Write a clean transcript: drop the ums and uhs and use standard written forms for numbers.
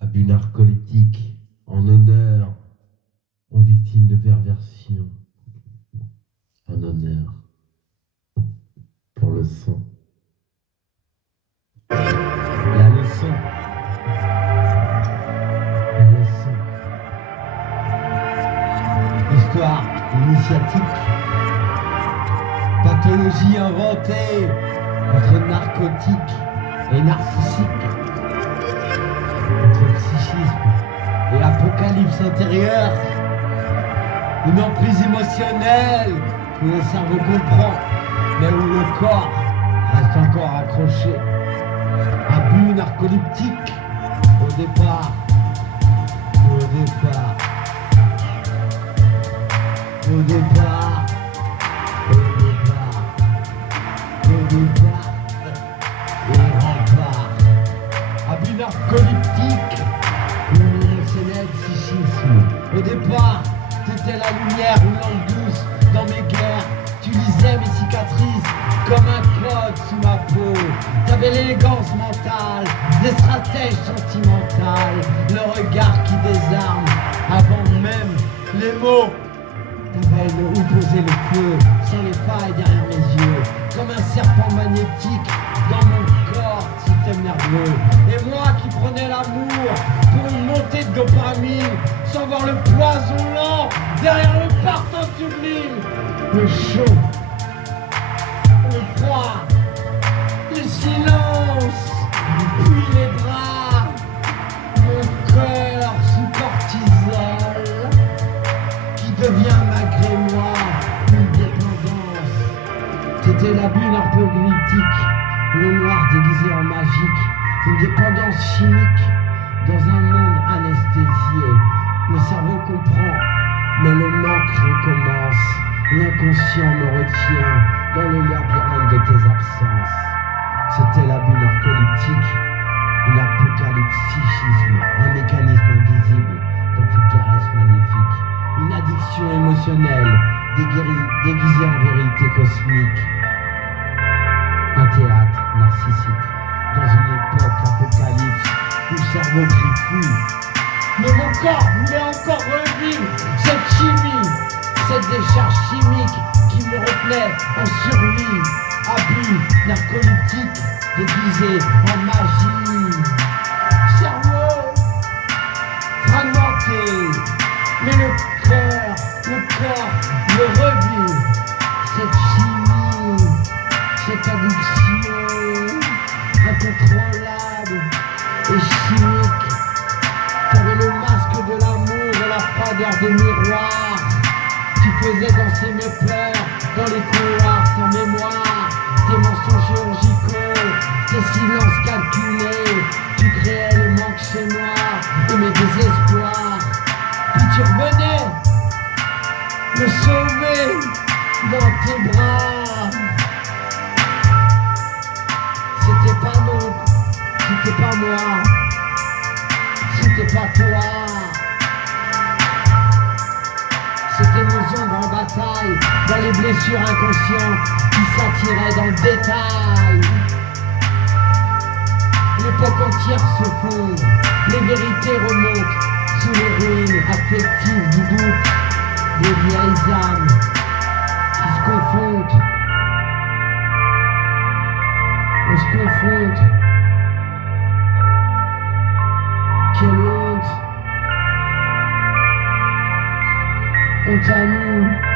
Abus narcoleptique en honneur aux victimes de perversion. Un honneur pour le son. La leçon. La leçon. Histoire initiatique. Pathologie inventée entre narcotique et narcissique. Entre psychisme et apocalypse intérieure. Une emprise émotionnelle où le cerveau comprend, mais où le corps reste encore accroché. Abus narcoleptique au départ. Au départ. Au départ. Au départ. Au départ. Et rempart. Abus narcoleptique. Une émotionnelle psychisme. Au départ, t'étais la lumière roulante douce dans mes guerres. Tu lisais mes cicatrices comme un code sous ma peau. T'avais l'élégance mentale, des stratèges sentimentales, le regard qui désarme avant même les mots. T'avais où poser le feu, sans les failles derrière mes yeux, comme un serpent magnétique dans mon corps, système nerveux. Et moi qui prenais l'amour pour une montée de dopamine, sans voir le poison lent derrière le parfum sublime. Le chaud, le froid, le silence, puis les bras, mon cœur sous cortisol, qui devient malgré moi une dépendance. T'étais l'abus narcoleptique, le noir déguisé en magique, une dépendance chimique dans un monde anesthésié. Le cerveau comprend, mais le manque recommence. L'inconscient me retient dans le labyrinthe de tes absences. C'était l'abus narcoleptique, une apocalypse psychisme, un mécanisme invisible dans tes caresses magnifiques, une addiction émotionnelle déguisée en vérité cosmique. Un théâtre narcissique dans une époque apocalypse où le cerveau crie fou. Mais mon corps voulait encore revivre cette chimie, cette décharge chimique qui me retenait en survie. Abus narcoleptique déguisé en magie. Cerveau fragmenté, mais le corps me revit. Cette chimie, cette addiction incontrôlable et chimique. T'avais le masque de l'amour et la froideur des miroirs. Tu faisais danser mes peurs dans les couloirs sans mémoire. Tes mensonges chirurgicaux, tes silences calculés. Tu créais le manque chez moi et mes désespoirs. Puis tu revenais me sauver dans tes bras. C'était pas nous, c'était pas moi, c'était pas toi. C'était nos ombres en bataille, dans les blessures inconscientes qui s'attiraient dans le détail. L'époque entière se fonde, les vérités remontent sous les ruines affectives du doute, des vieilles âmes qui se confondent. On se confronte. Quelle honte. Honte à nous.